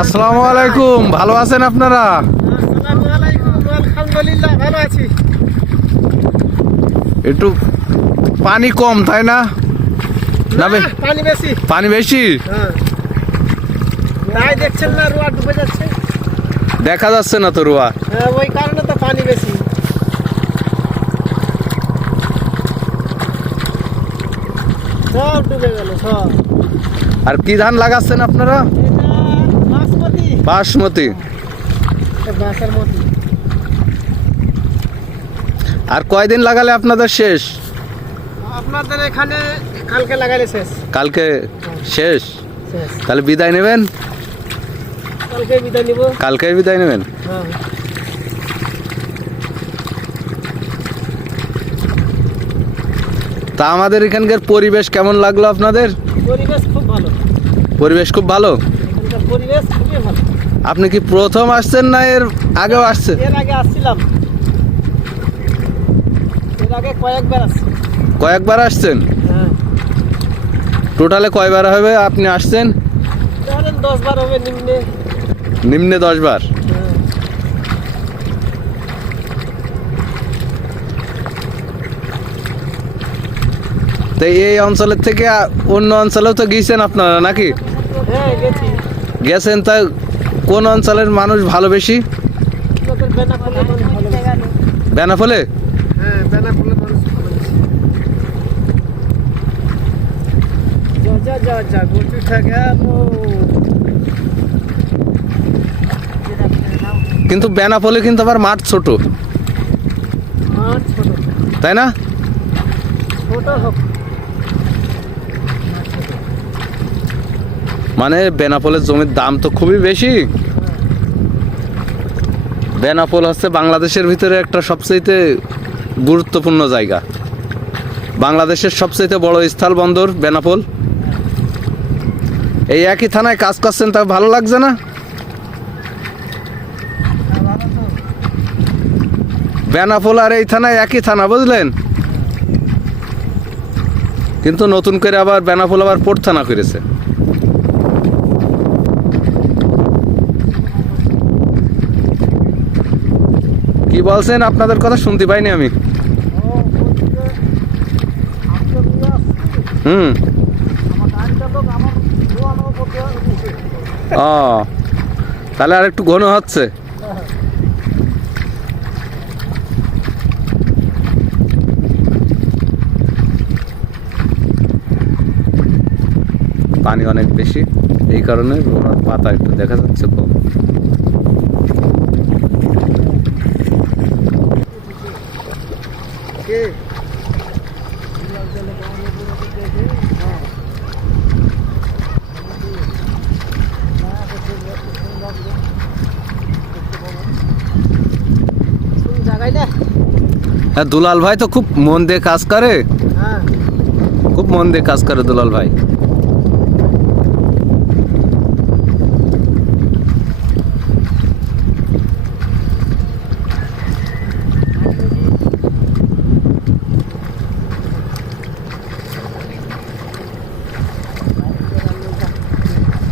আসসালামু আলাইকুম ভালো আছেন আপনারা? আসসালামু ভালো আছি। একটু পানি কম তাই না? না পানি বেশি। পানি বেশি? হ্যাঁ। তাই দেখছেন না রোয়া ডুবে যাচ্ছে। দেখা যাচ্ছে না তো রোয়া। হ্যাঁ ওই কারণে তো পানি বেশি। সব ডুবে গেল সব। আর কি ধান লাগাচ্ছেন আপনারা? বাসমতি। আর কয়দিন লাগালে আপনাদের শেষ? আপনাদের এখানে কালকে লাগাইলে শেষ। কালকে শেষ? শেষ। তাহলে বিদায় নেবেন? কালকে বিদায় নিব। কালকে বিদায় নেবেন? হ্যাঁ। তা আমাদের এখানকার পরিবেশ কেমন লাগল আপনাদের? পরিবেশ খুব ভালো। পরিবেশ খুব ভালো? পরিবেশ খুবই ভালো। আপনি কি প্রথম আসছেন না এর আগেও আসছেন এর আগে আসছিলাম। এর আগে কয়েকবার আসছি। কয়েকবার আসছেন? হ্যাঁ। টোটালে কয়বার হবে আপনি আসছেন? ধরেন দশ বার হবে নিম্নে। নিম্নে দশ বার হ্যাঁ। তো এই অঞ্চলের থেকে অন্য অঞ্চলেও তো গিয়েছেন আপনারা নাকি? হ্যাঁ গেছি। গেছেন তা কোন অঞ্চলের মানুষ ভালো বেশি। বেনাফলে হ্যাঁ কিন্তু বেনাপোলে কিন্তু আবার মাঠ ছোট। তাই না? ছোট হোক। মানে বেনাপোলের জমির দাম তো খুবই বেশি। বেনাপোল হচ্ছে বাংলাদেশের ভিতরে একটা সবচেয়ে গুরুত্বপূর্ণ জায়গা। বাংলাদেশের সবচেয়ে বড় স্থল বন্দর বেনাপোল। এই একই থানায় কাজ করছেন, তা ভালো লাগছে না? বেনাপোল আর এই থানায় একই থানা, বুঝলেন? কিন্তু নতুন করে আবার বেনাপোল আবার পোর্ট থানা করেছে। কি বলছেন? আপনাদের কথা শুনতে পাইনি আমি। হুম। ও, তাহলে আর একটু ঘন হচ্ছে। পানি অনেক বেশি, এই কারণে পাতা একটু দেখা যাচ্ছে কম। হ্যাঁ দুলাল ভাই তো খুব মন দিয়ে কাজ করে। হ্যাঁ। খুব মন দিয়ে কাজ করে দুলাল ভাই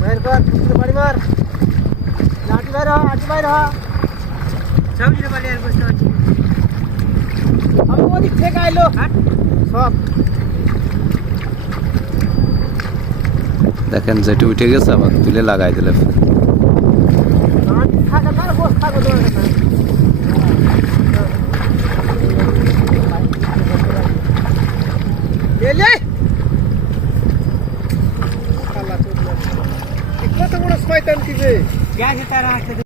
বাইর কর পিছনে বাড়ি মার লাঠি বাইর হ আটি বাইর হ সামনে বাড়ি আর বসতে পারছি আমি ওদিক থেকে আইলো। সব। দেখেন যেটি উঠে গেছে আবার তুলে লাগাই দিলে। এলে! কত বড় শয়তান কি যে গেছে তারা